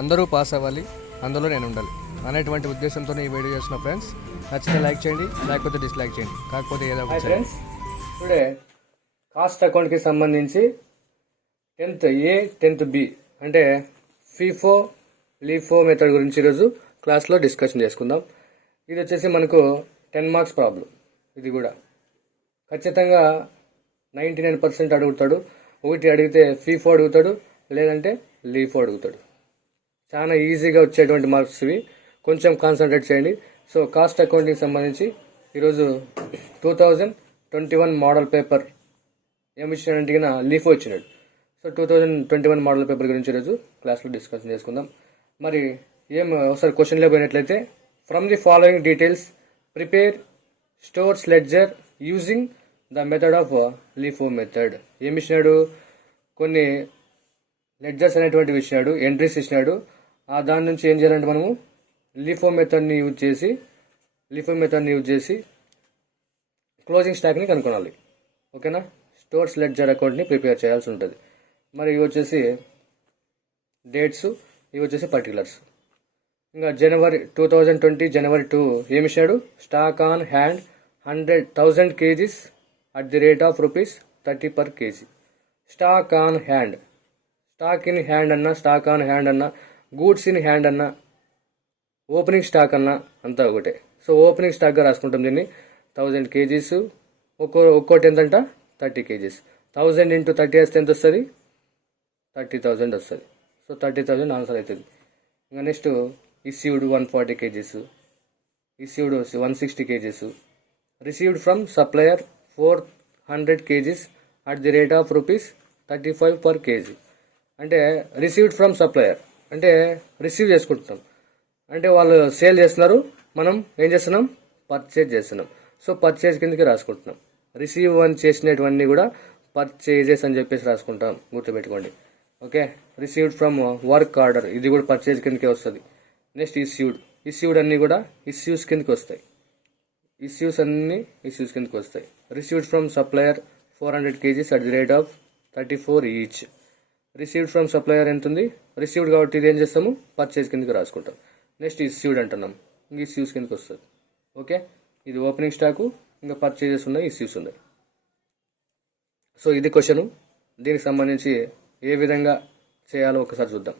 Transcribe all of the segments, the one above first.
అందరూ పాస్ అవ్వాలి, అందులో నేను ఉండాలి అనేటువంటి ఉద్దేశంతో ఈ వీడియో చేసిన ఫ్రెండ్స్. నచ్చితే లైక్ చేయండి, లేకపోతే డిస్లైక్ చేయండి, కాకపోతే ఏదో ఒకటి ఫ్రెండ్స్. టుడే కాస్ట్ అకౌంట్కి సంబంధించి 10th A 10th B అంటే ఫీఫో లీఫో మెథడ్ గురించి ఈరోజు క్లాస్లో డిస్కషన్ చేసుకుందాం. ఇది వచ్చేసి మనకు 10 మార్క్స్ ప్రాబ్లం. ఇది కూడా ఖచ్చితంగా 99% అడుగుతాడు. ఒకటి అడిగితే ఫీఫో అడుగుతాడు, లేదంటే లీఫో అడుగుతాడు. చాలా ఈజీగా వచ్చేటువంటి మార్క్స్ ఇవి, కొంచెం కాన్సన్ట్రేట్ చేయండి. సో కాస్ట్ అకౌంటింగ్ సంబంధించి ఈరోజు 2021 మోడల్ పేపర్ ఏమి ఇచ్చినాడంటే లీఫో ఇచ్చినాడు. సో 2021 మోడల్ పేపర్ గురించి ఈరోజు క్లాస్లో డిస్కషన్ చేసుకుందాం. మరి ఒకసారి క్వశ్చన్లో పోయినట్లయితే, from the following details prepare stores ledger using the method of LIFO method. ఏమి ఇచ్చినాడు? కొన్ని లెడ్జర్స్ అనేటువంటివి ఇచ్చినాడు, ఎంట్రీస్ ఇచ్చినాడు. దాని నుంచి ఏం చేయాలంటే మనము లీఫో మెథడ్ని యూజ్ చేసి క్లోజింగ్ స్టాక్ని కనుక్కోవాలి. ఓకేనా? స్టోర్స్ లెడ్జర్ అకౌంట్ని ప్రిపేర్ చేయాల్సి ఉంటుంది. మరి ఇవి వచ్చేసి డేట్స్, ఇవి వచ్చేసి పర్టికులర్స్. ఇంకా 2020 ఏమి ఇచ్చాడు? Stock on hand 100,000 kgs at the rate of ₹30 per kg. Stock on hand, stock in hand అన్నా, స్టాక్ ఆన్ హ్యాండ్ అన్నా, గూడ్స్ ఇన్ హ్యాండ్ అన్నా, ఓపెనింగ్ స్టాక్ అన్నా అంతా ఒకటే. సో ఓపెనింగ్ స్టాక్గా రాసుకుంటాం దీన్ని. 1000 kgs, ఒక్కోటి ఎంతంట? 30 kgs. 1000 into 30 వేస్తే ఎంత వస్తుంది? 30,000 వస్తుంది. సో 30,000 ఆన్సర్ అవుతుంది. ఇంకా next issued 140 kgs, issued 160 kgs, received from supplier 400 kgs at the rate of ₹35 per kg. అంటే రిసీవ్డ్ ఫ్రమ్ సప్లయర్ అంటే రిసీవ్ చేసుకుంటున్నాం, అంటే వాళ్ళు సేల్ చేస్తున్నారు, మనం ఏం చేస్తున్నాం? పర్చేజ్ చేస్తున్నాం. సో పర్చేజ్ కిందకి రాసుకుంటున్నాం. రిసీవ్ అని చేసినటువన్నీ కూడా పర్చేజెస్ అని చెప్పేసి రాసుకుంటాం, గుర్తుపెట్టుకోండి. Okay, received from work order, ఇది కూడా పర్చేజ్ కిందకే వస్తుంది. నెక్స్ట్ ఇష్యూడ్ అన్నీ కూడా ఇష్యూస్ కిందకి వస్తాయి. ఇష్యూస్ కిందకి వస్తాయి. Received from supplier 400 kgs at the rate of 34 each. Received from supplier ఎంత ఉంది? రిసీవ్డ్ కాబట్టి ఇది ఏం చేస్తాము? పర్చేజ్ కిందకి రాసుకుంటాం. నెక్స్ట్ ఇష్యూడ్ అంటున్నాం, ఇంక ఇష్యూస్ కిందకి వస్తుంది. ఓకే, ఇది ఓపెనింగ్ స్టాకు, ఇంకా పర్చేజెస్ ఉన్నాయి, ఇష్యూస్ ఉన్నాయి. సో ఇది క్వశ్చన్. దీనికి సంబంధించి ఏ విధంగా చేయాలో ఒకసారి చూద్దాం.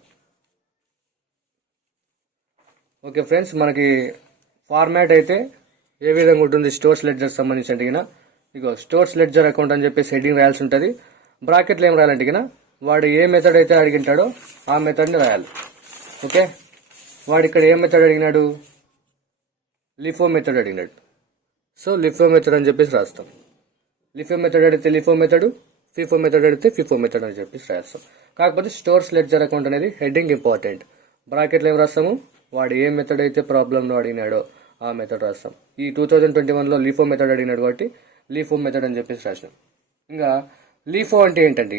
ఓకే ఫ్రెండ్స్, మనకి ఫార్మాట్ అయితే ఏ విధంగా ఉంటుంది స్టోర్స్ లెడ్జర్ సంబంధించి అంటే ఇగో స్టోర్స్ లెడ్జర్ అకౌంట్ అని చెప్పేసి హెడ్డింగ్ రాయాల్సి ఉంటుంది. బ్రాకెట్లో ఏం రాయాలంటే వాడు ఏ మెథడ్ అయితే అడిగింటాడో ఆ మెథడ్ని రాయాలి. ఓకే, వాడు ఇక్కడ ఏ మెథడ్ అడిగినాడు? లిఫో మెథడ్ అడిగినాడు. సో లిఫో మెథడ్ అని చెప్పేసి రాస్తాం. లిఫో మెథడ్ అడిగితే లిఫో మెథడ్, ఫిఫో మెథడ్ అడిగితే ఫిఫో మెథడ్ అని చెప్పేసి రాస్తాం. కాకపోతే స్టోర్స్ లెడ్జర్ అకౌంట్ అనేది హెడ్డింగ్ ఇంపార్టెంట్. బ్రాకెట్లో ఏం రాస్తాము? వాడు ఏ మెథడ్ అయితే ప్రాబ్లంలో అడిగినాడో ఆ మెథడ్ రాస్తాం. ఈ 2021లో లీఫో మెథడ్ అడిగినాడు కాబట్టి లీఫో మెథడ్ అని చెప్పేసి రాసినాం. ఇంకా లీఫో అంటే ఏంటంటే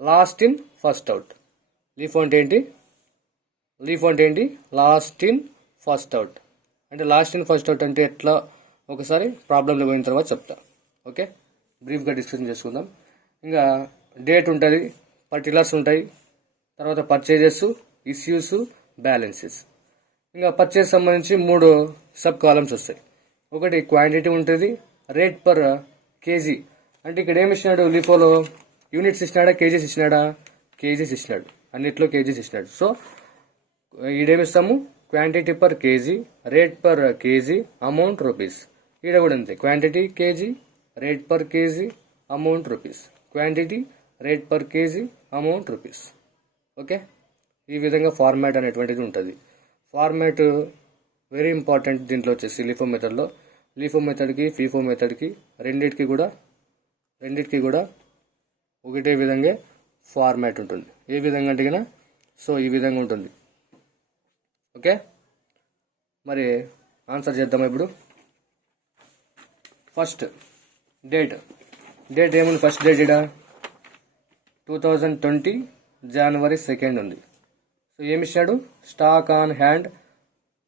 last in first out. LIFO అంటే ఏంటి? Last in first out. అంటే లాస్ట్ ఇన్ ఫస్ట్ అవుట్ అంటే ఎట్లా ఒకసారి ప్రాబ్లంలో పోయిన తర్వాత చెప్తా. ఓకే, బ్రీఫ్గా డిస్కషన్ చేసుకుందాం. ఇంకా డేట్ ఉంటుంది, పర్టికులర్స్ ఉంటాయి, తర్వాత పర్చేజెస్, ఇష్యూస్, బ్యాలెన్సెస్. ఇంకా పర్చేజ్ సంబంధించి 3 సబ్ కాలమ్స్ వస్తాయి. ఒకటి క్వాంటిటీ ఉంటుంది, రేట్ పర్ కేజీ. అంటే ఇక్కడ ఏమి ఇచ్చినాడు? లీఫోలో యూనిట్స్ ఇచ్చినాడా, కేజీస్ ఇచ్చినాడా? కేజీస్ ఇచ్చినాడు, అన్నిట్లో కేజీస్ ఇచ్చినాడు. సో ఈడేమిస్తాము? Quantity per KG, rate per KG, amount rupees. ఈడ కూడా అంతే, quantity KG, rate per KG, amount rupees. Quantity, rate per KG, amount rupees. Okay, ఈ విధంగా ఫార్మాట్ అనేటువంటిది ఉంటుంది. Format very important. దీంట్లో వచ్చేసి లిఫో మెథడ్లో, లిఫో మెథడ్కి ఫీఫో మెథడ్కి రెండింటికి కూడా ఒకటే విధంగా ఫార్మాట్ ఉంటుంది. ఏ విధంగా అంటే సో ఈ విధంగా ఉంటుంది. ఓకే, మరి ఆన్సర్ చేద్దాం ఇప్పుడు. ఫస్ట్ డేట్ ఏముంది? ఫస్ట్ డేట్ ఇడా 2020 January 2 ఉంది. సో ఏమి ఇచ్చాడు? Stock on hand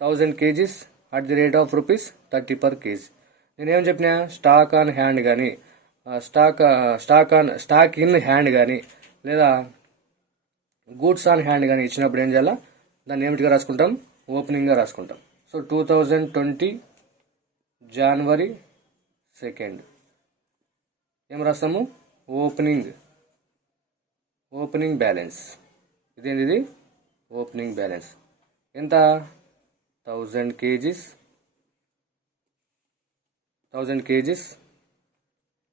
1000 kgs at the rate of ₹30 per kg. నేనేం చెప్పినా? స్టాక్ ఆన్ హ్యాండ్ కానీ స్టాక్ ఇన్ హ్యాండ్ కానీ లేదా గూడ్స్ ఆన్ హ్యాండ్ కానీ ఇచ్చినప్పుడు ఏం చేయాలా, దాన్ని ఏమిటిగా రాసుకుంటాం, ఓపెనింగ్గా రాసుకుంటాం. సో 2020 జనవరి 2 ఏం రాస్తాము, ఓపెనింగ్ బ్యాలెన్స్. ఇదేంటిది, ఓపెనింగ్ బ్యాలెన్స్ ఎంత, 1000 కేజీస్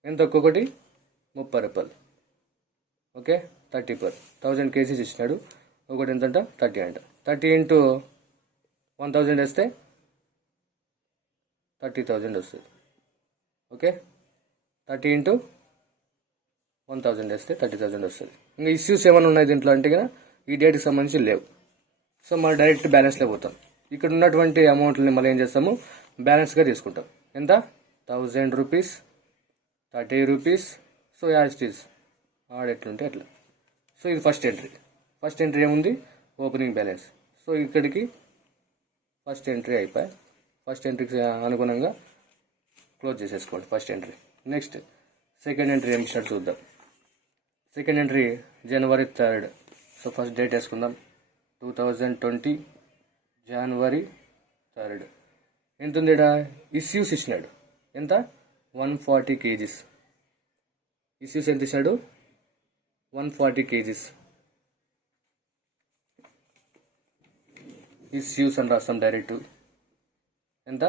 ఎంత, ఒక్కొక్కటి 30 రూపాయలు. ఓకే, 30 per 1000 కేజీస్ ఇచ్చినాడు. ఒకటి ఎంతంట, 30 అంట. 30 ఇంటూ 1000 వేస్తే 30,000 వస్తుంది. ఓకే, 30 ఇంటూ 1000 వేస్తే 30,000 వస్తుంది. ఇంకా ఇష్యూస్ ఏమైనా ఉన్నాయి దీంట్లో అంటే కదా ఈ డేట్కి సంబంధించి లేవు. సో మనం డైరెక్ట్ బ్యాలెన్స్లో పోతాం. ఇక్కడ ఉన్నటువంటి అమౌంట్ని మళ్ళీ ఏం చేస్తాము, బ్యాలెన్స్గా తీసుకుంటాం. ఎంత, 1000 rupees, 30 rupees. So as it is ఎట్లుంటే అట్లా. సో ఇది ఫస్ట్ ఎంట్రీ ఏముంది, ఓపెనింగ్ బ్యాలెన్స్. సో ఇక్కడికి ఫస్ట్ ఎంట్రీ అయిపోయి, ఫస్ట్ ఎంట్రీకి అనుగుణంగా క్లోజ్ చేసేసుకోండి first entry. Next second entry ఏం ఇచ్చినట్టు చూద్దాం. Second entry January 3. So first date వేసుకుందాం, 2020 January 3. ఎంత ఉంది ఇక్కడ, ఇష్యూస్ ఇచ్చినాడు ఎంత, 140 కేజీస్. ఇష్యూస్ ఎంత ఇచ్చినాడు, 140 కేజీస్. ఇష్యూస్ అని రాస్తాం డైరెక్ట్. ఎంత,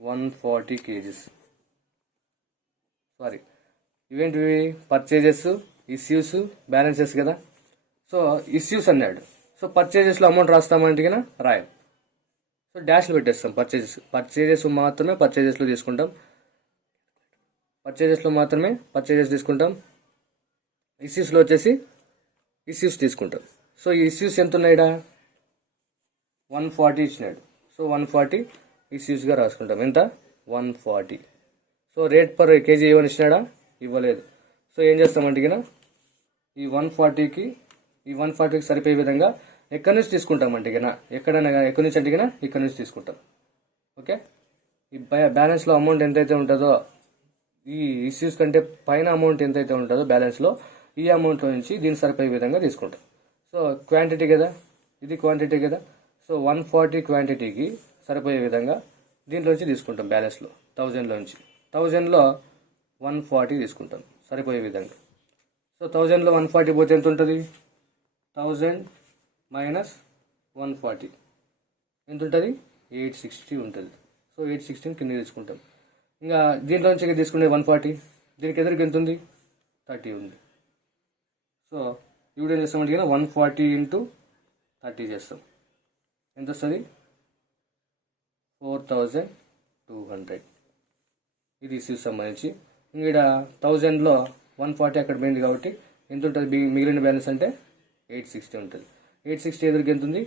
140 కేజీస్. సారీ, ఇవేంటివి, పర్చేజెస్, ఇష్యూస్, బ్యాలెన్సెస్ కదా. సో ఇష్యూస్ అన్నాడు. సో పర్చేజెస్లో అమౌంట్ రాస్తామంటే కదా రాయం. సో డాష్లు పెట్టేస్తాం. పర్చేజెస్ మాత్రమే పర్చేజెస్లో తీసుకుంటాం. పర్చేజెస్ తీసుకుంటాం. ఇష్యూస్లో వచ్చేసి ఇష్యూస్ తీసుకుంటాం. సో ఈ ఇష్యూస్ ఎంత ఉన్నాయిడా, 140 ఇచ్చినాడు. సో 140 ఇష్యూస్గా రాసుకుంటాం. ఎంత, 140. సో రేట్ పర్ కేజీ ఏమని ఇచ్చినాడా, ఇవ్వలేదు. సో ఏం చేస్తామంటే కినా ఈ 140కి సరిపోయే విధంగా ఎక్కడి నుంచి తీసుకుంటామంటే కినా, ఎక్కడి నుంచి అంటే కినా ఇక్కడ నుంచి తీసుకుంటాం. ఓకే, ఈ బ్యాలెన్స్లో అమౌంట్ ఎంతైతే ఉంటుందో, ఈ ఇష్యూస్ కంటే పైన అమౌంట్ ఎంతైతే ఉంటుందో బ్యాలెన్స్లో, ఈ అమౌంట్లో నుంచి దీనికి సరిపోయే విధంగా తీసుకుంటాం. సో క్వాంటిటీ కదా, ఇది క్వాంటిటీ కదా. సో 140 క్వాంటిటీకి సరిపోయే విధంగా దీంట్లో నుంచి తీసుకుంటాం. బ్యాలెన్స్లో 1000లో 140 తీసుకుంటాం సరిపోయే విధంగా. సో 1000లో 140 పోతే ఎంత ఉంటుంది, 1000 మైనస్ 140 ఎంత ఉంటుంది, 860 ఉంటుంది. సో 860 కింద తీసుకుంటాం. ఇంకా దీంట్లో నుంచి తీసుకునే 140, దీనికి ఎదురుకి ఎంత ఉంది, 30 ఉంది. సో ఇప్పుడు ఏం చేస్తామంటే 140 ఇంటూ 30 చేస్తాం. ఎంత వస్తుంది, 4200. ఇది ఇష్యూస్ సంబంధించి. ఇక్కడ 1000లో 140 అక్కడ పోయింది కాబట్టి ఎంత ఉంటుంది, మిగిలిన బ్యాలెన్స్ అంటే 860 ఉంటుంది. 860 ఎదురుకి ఎంత ఉంది,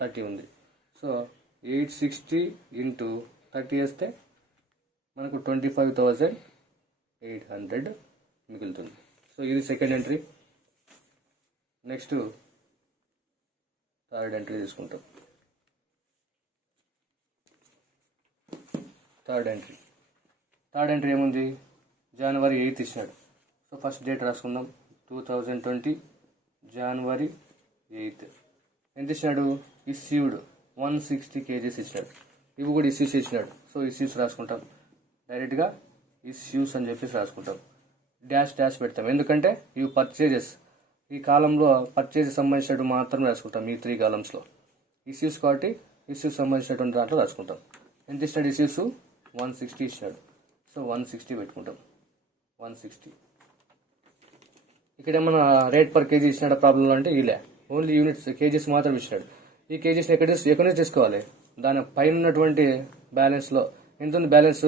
30 ఉంది. సో 860 ఇంటూ 30 వేస్తే మనకు 25,800 మిగులుతుంది. సో ఇది second entry. Next third entry తీసుకుంటాం. థర్డ్ ఎంట్రీ ఏముంది, January 8 ఇచ్చినాడు. సో ఫస్ట్ డేట్ రాసుకుందాం, 2020 January 8. ఎంత ఇచ్చినాడు, ఇష్యూడ్ 160 కేజీస్ ఇచ్చినాడు. ఇవి కూడా ఇష్యూస్ ఇచ్చినాడు. సో ఇష్యూస్ రాసుకుంటాం డైరెక్ట్గా, ఇష్యూస్ అని చెప్పేసి రాసుకుంటాం. డాష్ పెడతాం, ఎందుకంటే ఇవి పర్చేజెస్. ఈ కాలంలో పర్చేజెస్ సంబంధించినట్టు మాత్రం రాసుకుంటాం. ఈ 3 కాలమ్స్లో ఇష్యూస్ కాబట్టి ఇష్యూస్ సంబంధించినటువంటి దాంట్లో రాసుకుంటాం. ఎంత ఇచ్చినాడు, ఇష్యూస్ 160 ఇచ్చినాడు. సో 160 పెట్టుకుంటాం. 160 ఇక్కడ ఏమన్నా రేట్ పర్ కేజీ ఇచ్చినాడు ప్రాబ్లం అంటే ఇలా ఓన్లీ యూనిట్స్ కేజీస్ మాత్రం ఇచ్చినాడు. ఈ కేజీస్ని ఎక్కడి నుంచి తీసుకోవాలి, దాని పైన ఉన్నటువంటి బ్యాలెన్స్లో ఎంత ఉంది, బ్యాలెన్స్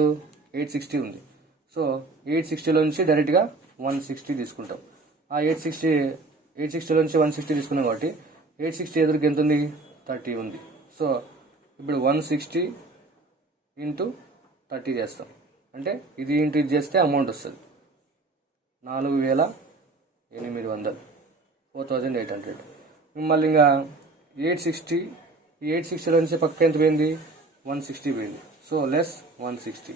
860 ఉంది. సో 860లో నుంచి డైరెక్ట్గా 160 తీసుకుంటాం. ఆ 860లో నుంచి 160 తీసుకున్నాం కాబట్టి 860 ఎదురుకి ఎంత ఉంది, 30 ఉంది. సో ఇప్పుడు 160 ఇంటూ 30 చేస్తాం. అంటే ఇది ఇంటూ ఇది చేస్తే అమౌంట్ వస్తుంది 4800, 4800. మళ్ళీ ఇంకా 860లో నుంచి పక్క ఎంత పోయింది, 160 పోయింది. సో లెస్ 160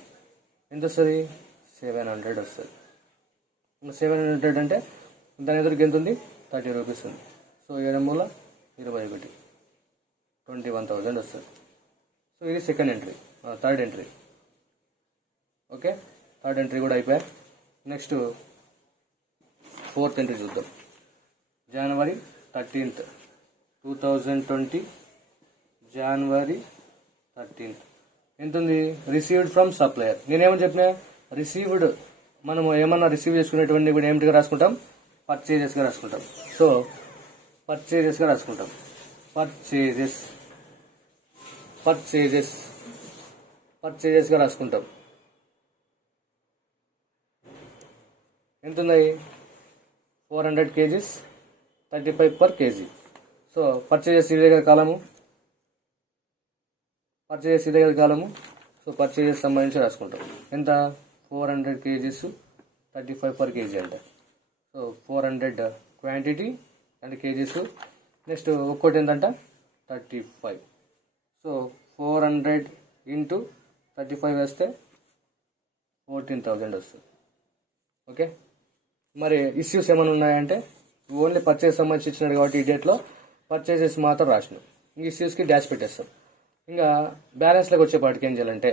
ఎంత వస్తుంది, 700 వస్తుంది. 700 అంటే దాని ఎదురుకి ఎంత ఉంది, 30 రూపీస్ ఉంది. సో 7 మూల 21, 21,000 వస్తుంది. సో ఇది second entry. Third entry. Okay, third entry కూడా అయిపోయా. నెక్స్ట్ ఫోర్త్ ఎంట్రీ చూద్దాం. January 13th, 2020, January 13th ఎంత ఉంది? Received from supplier. నేనేమని చెప్పినా, రిసీవ్డ్ మనం ఏమన్నా రిసీవ్ చేసుకునేటువంటి కూడా ఏమిటిగా రాసుకుంటాం? పర్చేజెస్గా రాసుకుంటాం. సో పర్చేజెస్గా రాసుకుంటాం. పర్చేజెస్గా రాసుకుంటాం. ఎంత ఉన్నాయి? 400 kgs, 35 per kg. So purchases ఇదే కదా కాలము. సో పర్చేజెస్ సంబంధించి రాసుకుంటాం. ఎంత? 400 kgs, 35 per kg అంట. So 400 quantity and kgs. Next ఒక్కోటి ఎంతంట? 35. సో 400 ఇంటూ 35 వేస్తే 14,000 వస్తుంది. ఓకే, మరి ఇష్యూస్ ఏమైనా ఉన్నాయంటే ఓన్లీ పర్చేస్ సంబంధించి ఇచ్చినాడు కాబట్టి ఈ డేట్లో పర్చేసెస్ మాత్రం రాసినాం. ఇంక ఇష్యూస్కి డాష్ పెట్టేస్తాం. ఇంకా బ్యాలెన్స్లోకి వచ్చేపాటికి ఏం చేయాలంటే,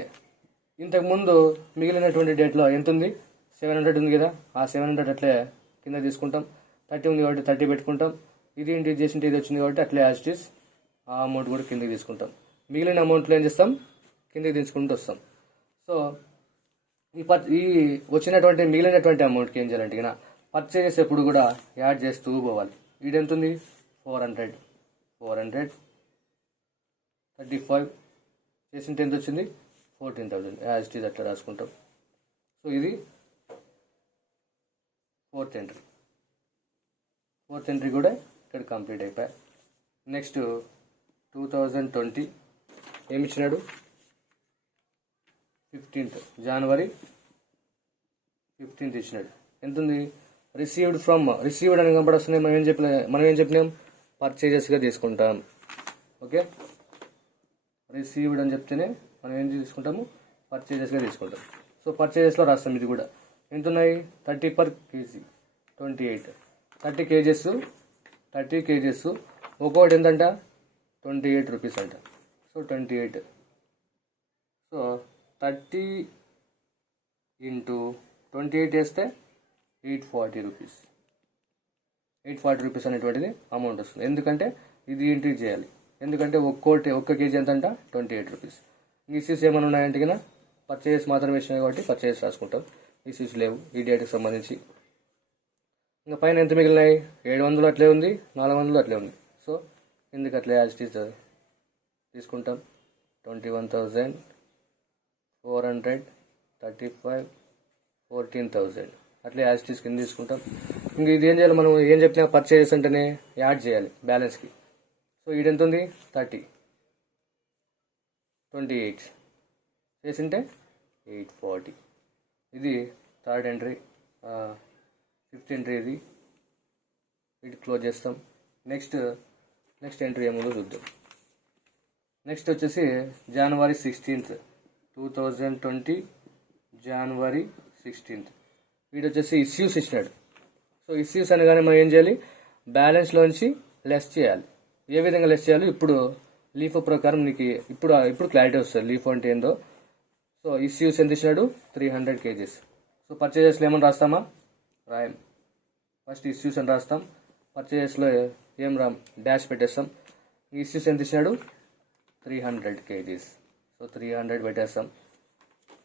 ఇంతకుముందు మిగిలినటువంటి డేట్లో ఎంత ఉంది? 700 ఉంది కదా, ఆ 700 అట్లే కింద తీసుకుంటాం. 30 ఉంది కాబట్టి 30 పెట్టుకుంటాం. ఇది ఇంటి చేసింటే ఇది వచ్చింది కాబట్టి అట్లే యాజ్ ఇట్ ఈస్ ఆ అమౌంట్ కూడా కిందకి తీసుకుంటాం. మిగిలిన అమౌంట్లో ఏం చేస్తాం? కిందకి తీసుకుంటూ వస్తాం. సో ఈ వచ్చినటువంటి మిగిలినటువంటి అమౌంట్కి ఏం చేయాలంటే ఇక పర్చేజెస్ ఎప్పుడు కూడా యాడ్ చేస్తూ పోవాలి. ఇది ఎంత ఉంది? 400, 35 చేసింటే ఎంత వచ్చింది? 14,000. యాజ్ ఇట్ ఈస్ అట్లా రాసుకుంటాం. సో ఇది ఫోర్త్ ఎంట్రీ కూడా ఇక్కడ కంప్లీట్ అయిపోయాయి. నెక్స్ట్ 2020 ఏమి ఇచ్చినాడు? 15th, January 15th ఇచ్చినాడు. ఎంత ఉంది? రిసీవ్డ్ అని కనపడొస్తున్నాయి. మనం ఏం చెప్పినాం? పర్చేజెస్గా తీసుకుంటాం. ఓకే, రిసీవ్డ్ అని చెప్తేనే మనం ఏం తీసుకుంటాము? పర్చేజెస్గా తీసుకుంటాం. సో పర్చేజెస్లో రాస్తాం. ఇది కూడా ఎంత ఉన్నాయి? 30 per kg, 28. 30 kgs ఒక్కొక్కటి ఎంతంట? 28 రూపీస్ అంట. సో 28. సో 30 ఇంటూ 28 వేస్తే 840 రూపీస్. 840 రూపీస్ అనేటువంటిది అమౌంట్ వస్తుంది. ఎందుకంటే ఇది ఎంట్రీ చేయాలి. ఎందుకంటే ఒక్క కేజీ ఎంత అంట? 28 రూపీస్. ఇష్యూస్ ఏమైనా ఉన్నాయంటే కన్నా పర్చేస్ మాత్రం వేసినాయి కాబట్టి పర్చేస్ రాసుకుంటాం. ఇష్యూస్ లేవు ఈ డేట్కి సంబంధించి. ఇంకా పైన ఎంత మిగిలినాయి? 700 అట్లే ఉంది, 400 అట్లే ఉంది. సో ఎందుకు అట్లే యాజ్ ఇట్ ఈస్ తీసుకుంటాం. 21,435, 14,000 అట్లే యాజ్ ఇట్ ఈస్ కింద తీసుకుంటాం. ఇంక ఇది ఏం చేయాలి? మనం ఏం చెప్పినా పర్చేస్ అంటేనే యాడ్ చేయాలి బ్యాలెన్స్కి. సో ఇది ఎంత ఉంది? 30, 28 చేసింటే 840. ఇది థర్డ్ ఎంట్రీ. ఫిఫ్త్ ఎంట్రీ ఇది క్లోజ్ చేస్తాం. నెక్స్ట్ ఎంట్రీ ఏముందో చూద్దాం. నెక్స్ట్ వచ్చేసి January 16th, 2020, January 16th. వీడు వచ్చేసి ఇష్యూస్ ఇచ్చినాడు. సో ఇష్యూస్ అనగానే మనం ఏం చేయాలి? బ్యాలెన్స్లోంచి లెస్ చేయాలి. ఏ విధంగా లెస్ చేయాలి? ఇప్పుడు లీఫో ప్రకారం నీకు ఇప్పుడు క్లారిటీ వస్తుంది లీఫో అంటే ఏందో. సో ఇష్యూస్ ఎంత ఇచ్చినాడు? 300 kgs. సో పర్చేజెస్లో ఏమని రాస్తామా? రాయం. ఫస్ట్ ఇష్యూస్ అని రాస్తాం. పర్చేజెస్లో ఏం రామ్? డాష్ పెట్టేస్తాం. ఇష్యూస్ ఎంత ఇచ్చినాడు? 300 kgs. సో 300 పెట్టేస్తాం.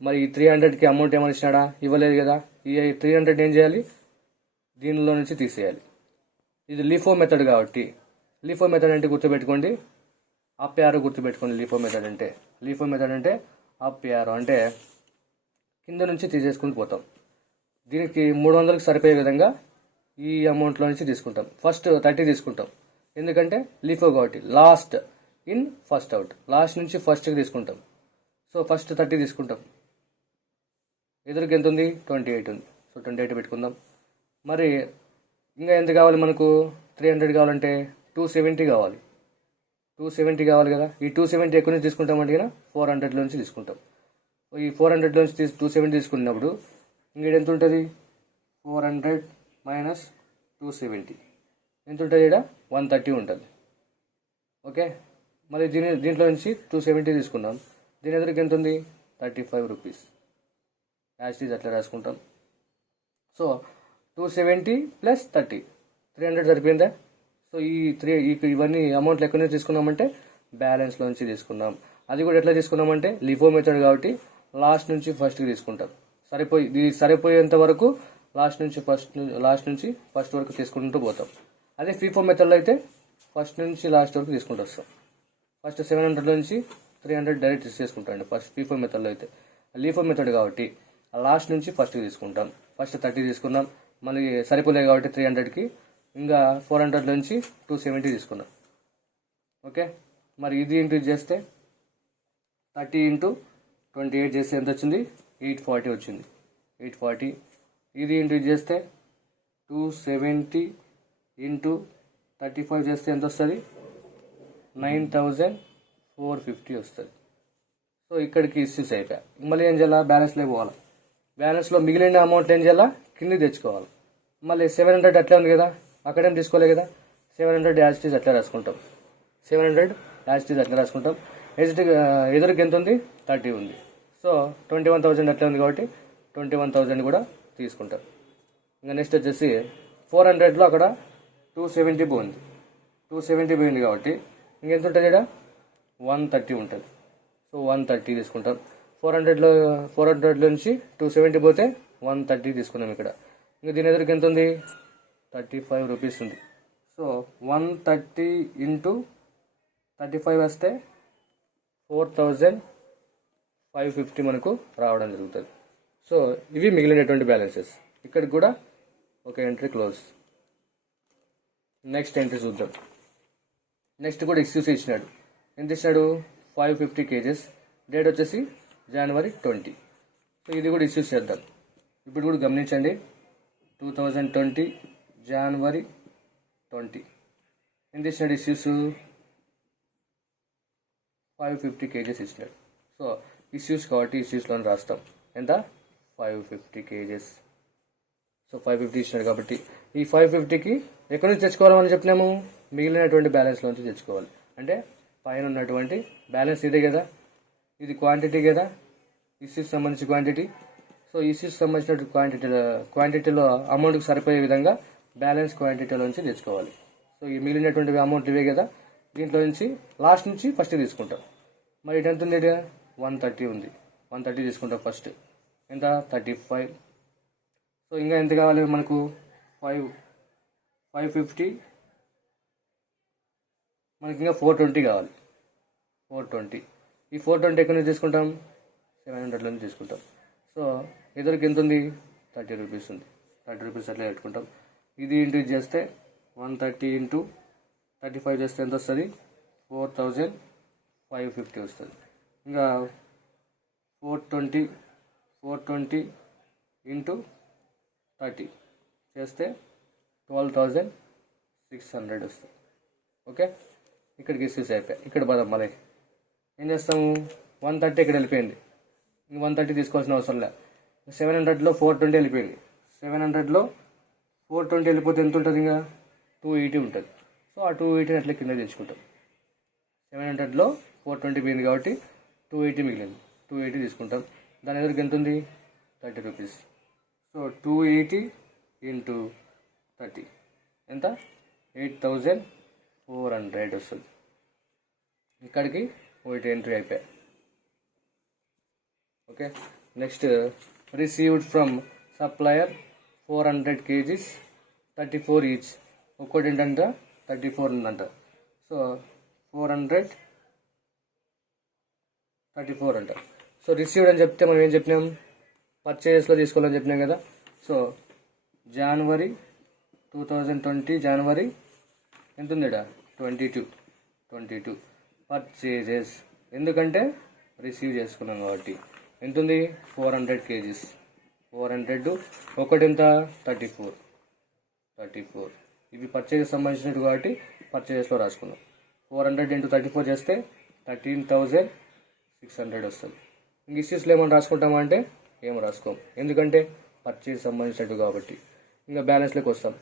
మరి ఈ 300కి అమౌంట్ ఏమైనా ఇచ్చినాడా? ఇవ్వలేదు కదా. ఈ 300 ఏం చేయాలి? దీనిలో నుంచి తీసేయాలి. ఇది లీఫో మెథడ్ కాబట్టి లీఫో మెథడ్ అంటే గుర్తుపెట్టుకోండి, అప్ యారో గుర్తుపెట్టుకోండి. లీఫో మెథడ్ అంటే అప్ యారో అంటే కింద నుంచి తీసేసుకుని పోతాం. దీనికి 300కి సరిపోయే విధంగా ఈ అమౌంట్లో నుంచి తీసుకుంటాం. ఫస్ట్ 30 తీసుకుంటాం. ఎందుకంటే లీఫో కాబట్టి last in first out, last నుంచి ఫస్ట్కి తీసుకుంటాం. సో ఫస్ట్ 30 తీసుకుంటాం. ఎదురుకి ఎంత ఉంది? 28 ఉంది. సో 28 పెట్టుకుందాం. మరి ఇంకా ఎంత కావాలి మనకు? 300 కావాలంటే 270 కావాలి. 270 కావాలి కదా. ఈ 270 ఎక్కడి నుంచి తీసుకుంటామంటే కదా 400 నుంచి తీసుకుంటాం. ఈ 400 నుంచి 270 తీసుకున్నప్పుడు ఇంక ఎంత ఉంటుంది? 400 - 270 ఎంత ఉంటుంది ఇక్కడ 130 ఉంటుంది. ఓకే, మళ్ళీ దీంట్లో నుంచి 270 తీసుకున్నాం. దీని ఎదురుకి ఎంత ఉంది 35 రూపీస్. యాజ్ ఈజ్ అట్లా రాసుకుంటాం. సో 270 ప్లస్ 30 300 సరిపోయిందా? సో ఇవన్నీ అమౌంట్లు ఎక్కడి నుంచి తీసుకున్నామంటే బ్యాలెన్స్లోంచి తీసుకున్నాం. అది కూడా ఎట్లా తీసుకున్నామంటే లిఫో మెథడ్ కాబట్టి లాస్ట్ నుంచి ఫస్ట్కి తీసుకుంటాం. సరిపోయేంత వరకు లాస్ట్ నుంచి ఫస్ట్ వరకు తీసుకుంటూ పోతాం. అదే ఫీఫో మెథడ్లో అయితే ఫస్ట్ నుంచి లాస్ట్ వరకు తీసుకుంటూ వస్తాం. ఫస్ట్ 700 నుంచి 300 డైరెక్ట్ చేసుకుంటాం ఫస్ట్ ఫీఫో మెథడ్లో అయితే. లీఫో మెథడ్ కాబట్టి లాస్ట్ నుంచి ఫస్ట్కి తీసుకుంటాం. ఫస్ట్ 30 తీసుకున్నాం, మళ్ళీ సరిపోలేదు కాబట్టి 300కి ఇంకా 400 నుంచి 270 తీసుకున్నాం. ఓకే, మరి ఇది ఇంటూ చేస్తే 30 ఇంటూ 28 చేస్తే ఎంత వచ్చింది 840 వచ్చింది. 840 ఇది ఇంటూ చేస్తే 270 ఇంటూ 35 చేస్తే ఎంత వస్తుంది 9450 వస్తుంది. సో ఇక్కడికి ఇష్యూస్ అయిపోయా. మళ్ళీ ఏం చేయాలా బ్యాలెన్స్లో పోవాలి. బ్యాలెన్స్లో మిగిలిన అమౌంట్ ఏం చేయాలా కింది తెచ్చుకోవాలి. మళ్ళీ 700 అట్లే ఉంది కదా, అక్కడేం తీసుకోలే కదా, 700 యాజ్ ఇట్ ఈజ్ అట్లా రాసుకుంటాం. 700 యాజ్ ఇట్ ఈజ్ అట్లా రాసుకుంటాం. ఎదురుకి ఎంత ఉంది 30 ఉంది. సో 21,000 అట్లా ఉంది కాబట్టి 21,000 కూడా తీసుకుంటాం. ఇంకా నెక్స్ట్ వచ్చేసి 400లో అక్కడ 270 పోయింది. 270 పోయింది కాబట్టి ఇంకెంత ఉంటుంది ఇక్కడ 130 ఉంటుంది. సో 130 తీసుకుంటాం. 400 నుంచి 270 పోతే 130 తీసుకున్నాం ఇక్కడ. ఇంకా దీని ఎదురుకి ఎంత ఉంది 35 రూపీస్ ఉంది. సో 130 ఇంటూ 35 వస్తే 4,550 మనకు రావడం జరుగుతుంది. సో ఇవి మిగిలినటువంటి బ్యాలెన్సెస్. ఇక్కడికి కూడా ఒక ఎంట్రీ క్లోజ్. నెక్స్ట్ ఎంట్రీ చూద్దాం. నెక్స్ట్ కూడా ఇష్యూస్ ఇచ్చినాడు. ఎంత ఇచ్చినాడు 550 kgs. డేట్ వచ్చేసి January 20. సో ఇది కూడా ఇష్యూస్ చేద్దాం. ఇప్పుడు కూడా గమనించండి 2020 January 20 ఎంత ఇచ్చినాడు ఇష్యూస్ 550 kgs ఇచ్చినాడు. సో ఇష్యూస్ కాబట్టి ఇష్యూస్లో రాస్తాం ఎంత 550 kgs. సో 550 ఇచ్చినాడు కాబట్టి ఈ 550కి ఎక్కడి నుంచి తెచ్చుకోవాలని చెప్పినాము మిగిలినటువంటి బ్యాలెన్స్లో నుంచి తెచ్చుకోవాలి. అంటే పైన ఉన్నటువంటి బ్యాలెన్స్ ఇదే కదా, ఇది క్వాంటిటీ కదా, ఇష్యూస్ సంబంధించి క్వాంటిటీ. సో ఇష్యూస్ సంబంధించిన క్వాంటిటీలో అమౌంట్కి సరిపోయే విధంగా బ్యాలెన్స్ క్వాంటిటీలో నుంచి తెచ్చుకోవాలి. సో ఈ మిగిలినటువంటి అమౌంట్ ఇవే కదా, దీంట్లో నుంచి లాస్ట్ నుంచి ఫస్ట్ తీసుకుంటాం. మరి ఇటు ఎంత ఉంది 130 ఉంది. 130 తీసుకుంటాం ఫస్ట్. ఎంత 35. సో ఇంకా ఎంత కావాలి మనకు 550. మనకి ఇంకా 420 కావాలి. 420 ఈ 420 ఎక్కడి నుంచి తీసుకుంటాం 700 నుంచి తీసుకుంటాం. సో ఎదురుకి ఎంత ఉంది 30 రూపీస్ ఉంది. 30 రూపీస్ అట్లా పెట్టుకుంటాం. ఇది ఇంటూ చేస్తే 130 ఇంటూ 35 చేస్తే ఎంత వస్తుంది 4,550 వస్తుంది. ఇంకా 420 ఇంటూ 30 చేస్తే 12,600 వస్తుంది. ఓకే, ఇక్కడికి ఇష్యూస్ అయిపోయాయి. ఇక్కడ పదం మళ్ళీ ఏం చేస్తాము 130 ఇక్కడ వెళ్ళిపోయింది. 130 తీసుకోవాల్సిన అవసరం లేదు. 700లో 420 వెళ్ళిపోయింది. 700లో 420 వెళ్ళిపోతే ఎంత ఉంటుంది ఇంకా 280 ఉంటుంది. సో ఆ 280 అట్లా కింద తెచ్చుకుంటాం. 700లో 420 పోయింది కాబట్టి 280 మిగిలింది. 280 తీసుకుంటాం. దాని ఎదురుకి ఎంత ఉంది 30 రూపీస్. సో 280 ఇంటూ 30 ఎంత 8,400 వస్తుంది. ఇక్కడికి ఒకటి ఎంట్రీ అయిపోయాయి. Okay, next received from supplier 400 kgs 34 each. ఒక్కటి ఏంటంట 34 ఉందంట. సో 434 అంట. సో రిసీవ్డ్ అని చెప్తే మనం ఏం చెప్పినాం పర్చేజెస్లో తీసుకోవాలని చెప్పినాం కదా. సో January 2020 January ఎంత ఉంది 22 పర్చేజెస్. ఎందుకంటే రిసీవ్ చేసుకున్నాం కాబట్టి ఎంత ఉంది 400 kgs. 400 ఒకటి ఎంత 34. ఇవి పర్చేజెస్ సంబంధించినట్టు కాబట్టి పర్చేజెస్లో రాసుకున్నాం. 400 ఇంటూ 34 చేస్తే 13,600 వస్తుంది. ఇంక ఇష్యూస్లో ఏమైనా రాసుకుంటామా అంటే ఏమో రాసుకోం, ఎందుకంటే పర్చేజ్ సంబంధించినట్టు కాబట్టి. ఇంకా బ్యాలెన్స్లోకి వస్తాం.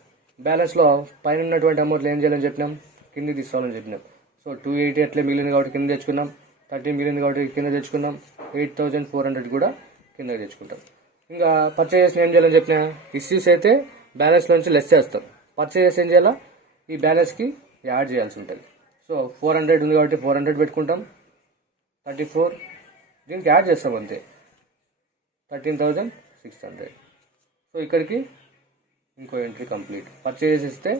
బ్యాలెన్స్లో పైన ఉన్నటువంటి అమౌంట్లు ఏం చేయాలని చెప్పినాం, కిందికి తీసుకోవాలని చెప్పినాం. సో 280 అట్లే మిగిలింది కాబట్టి కింద తెచ్చుకున్నాం, 13 మిగిలింది కాబట్టి కింద తెచ్చుకున్నాం, 8400 కూడా కింద తెచ్చుకుంటాం. ఇంకా పర్చేజెస్ ఏం చేయాలని చెప్పినా, ఇష్యూస్ అయితే బ్యాలెన్స్లో నుంచి లెస్ చేస్తాం, పర్చేజెస్ ఏం చేయాలా ఈ బ్యాలెన్స్కి యాడ్ చేయాల్సి ఉంటుంది. సో 400 ఉంది కాబట్టి 400 పెట్టుకుంటాం, 34 దీనికి యాడ్ చేస్తాం అంతే, 13,600. సో ఇక్కడికి ఇంకో ఎంట్రీ కంప్లీట్. పర్చేజెస్ ఇస్తే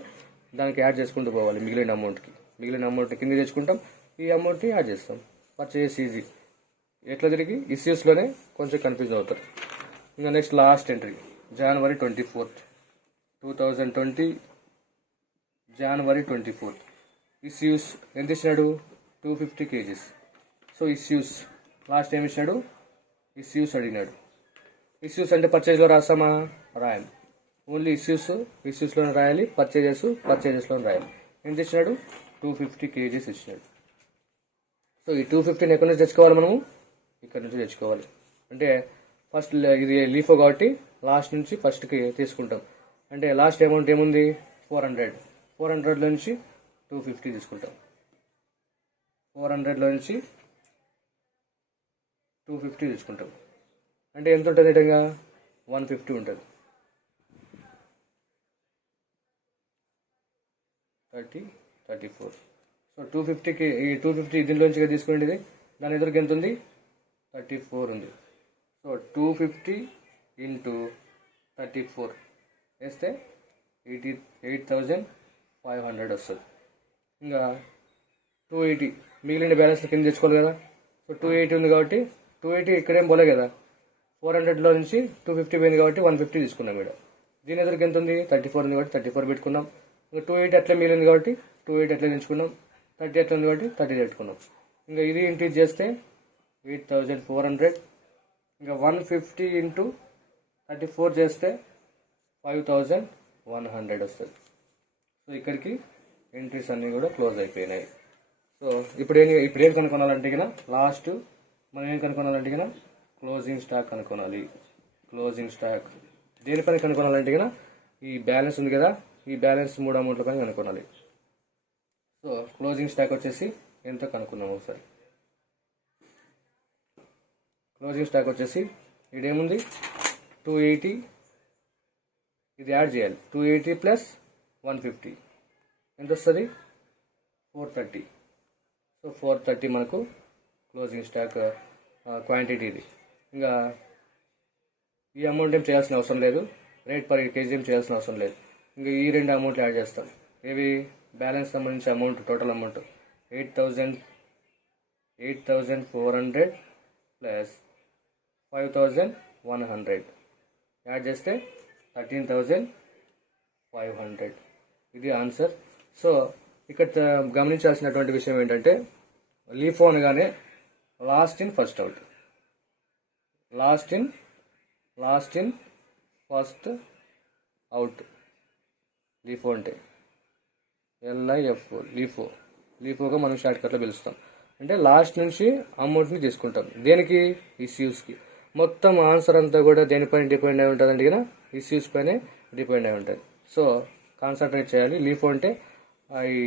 దానికి యాడ్ చేసుకుంటూ పోవాలి మిగిలిన అమౌంట్ని కింద తెచ్చుకుంటాం, ఈ అమౌంట్ని యాడ్ చేస్తాం. Purchases easy. ఎట్లా తిరిగి ఇష్యూస్లోనే కొంచెం కన్ఫ్యూజ్ అవుతారు. ఇంకా next last entry January 24th 2020 January 24th issues ఎంత ఇచ్చినాడు, 250 kgs. So issues last time ఇచ్చినాడు, ఇష్యూస్ అడిగినాడు. ఇష్యూస్ అంటే పర్చేజ్లో రాస్తామా, రాయం. ఓన్లీ ఇష్యూస్లోనే రాయాలి, పర్చేజెస్లోనే రాయాలి. ఎంత ఇచ్చినాడు, 250 kgs ఇచ్చినాడు. సో ఈ 250ని ఎక్కడి నుంచి తెచ్చుకోవాలి, మనము ఇక్కడ నుంచి తెచ్చుకోవాలి. అంటే ఫస్ట్ ఇది లీఫో కాబట్టి లాస్ట్ నుంచి ఫస్ట్కి తీసుకుంటాం. అంటే లాస్ట్ అమౌంట్ ఏముంది, 400లో నుంచి 250 తీసుకుంటాం. 400లో నుంచి 250 తీసుకుంటాం. అంటే ఎంత ఉంటుంది, విధంగా 150 ఉంటుంది. 34. సో 250కి ఈ 250 దీనిలోంచి తీసుకునేది, దాని ఎదురుకి ఎంత ఉంది, 34 ఉంది. సో 250 into 34 వేస్తే 88,500 వస్తుంది. ఇంకా 280 మిగిలిన బ్యాలెన్స్ కింద తెచ్చుకోవాలి కదా. సో 280 ఉంది కాబట్టి 280 ఇక్కడేం పోలే కదా, 400లో నుంచి 250 పోయింది కాబట్టి 150 తీసుకున్నాం ఇక్కడ. దీని ఎదురుకి ఎంత ఉంది, 34 ఉంది కాబట్టి 34 పెట్టుకున్నాం. ఇంకా 280 అట్లా మిగిలింది కాబట్టి 280 అట్లా తెచ్చుకున్నాం, 30 అట్లా ఉంది కాబట్టి 30 పెట్టుకున్నాం. ఇంకా ఇది ఇంక్రీజ్ చేస్తే 8,400. ఇంకా 150 into 34 చేస్తే 5,100 వస్తుంది. సో ఇక్కడికి ఎంట్రీస్ అన్నీ కూడా క్లోజ్ అయిపోయినాయి. సో ఇప్పుడు ఏం కనుక్కోవాలంటే ఇక లాస్ట్ మనం ఏం కనుక్కోవాలంటే ఇక క్లోజింగ్ స్టాక్ కనుక్కోవాలి. క్లోజింగ్ స్టాక్ దేనిపైన కనుక్కోవాలంటే ఇక ఈ బ్యాలెన్స్ ఉంది కదా, ఈ బ్యాలెన్స్ 3 అమౌంట్ల పైన కనుక్కోవాలి. సో క్లోజింగ్ స్టాక్ వచ్చేసి ఎంతో కనుక్కున్నాం ఒకసారి. క్లోజింగ్ స్టాక్ వచ్చేసి ఇదేముంది, 280, ఇది యాడ్ చేయాలి, 280 ప్లస్ 150 ఎంత వస్తుంది, 430. సో 430 మనకు క్లోజింగ్ స్టాక్ క్వాంటిటీ ఇది. ఇంకా ఈ అమౌంట్ ఏం చేయాల్సిన అవసరం లేదు, రేట్ పర్ కేజీ ఏం చేయాల్సిన అవసరం లేదు. ఇంకా ఈ 2 అమౌంట్లు యాడ్ చేస్తాం. ఏవి, బ్యాలెన్స్ సంబంధించి amount, total amount 8,400 plus 5,100 add చేస్తే 13,500. ఇది ఆన్సర్. సో ఇక్కడ గమనించాల్సినటువంటి విషయం ఏంటంటే, లీఫో అనగానే last in first out, last in first out LIFO అంటే LIF లీఫోగా మనం షార్ట్ కట్లో పిలుస్తాం. అంటే లాస్ట్ నుంచి అమౌంట్ని తీసుకుంటాం. దేనికి, ఇష్యూస్కి. మొత్తం ఆన్సర్ అంతా కూడా దేనిపైన డిపెండ్ అయి ఉంటుంది అంటే ఇష్యూస్ పైనే డిపెండ్ అయి ఉంటుంది. సో కాన్సన్ట్రేట్ చేయాలి. లీఫో అంటే ఈ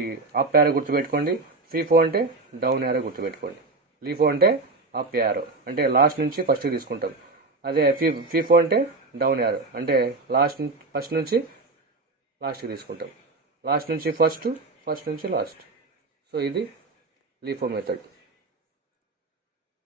అప్ యారో గుర్తుపెట్టుకోండి, ఫీఫో అంటే డౌన్ యారో గుర్తుపెట్టుకోండి. లీఫో అంటే అప్ యారో అంటే లాస్ట్ నుంచి ఫస్ట్ తీసుకుంటాం. అదే ఫీఫో అంటే డౌన్ యారో అంటే ఫస్ట్ నుంచి లాస్ట్కి తీసుకుంటాం. లాస్ట్ నుంచి ఫస్ట్ నుంచి లాస్ట్. సో ఇది లీఫో మెథడ్.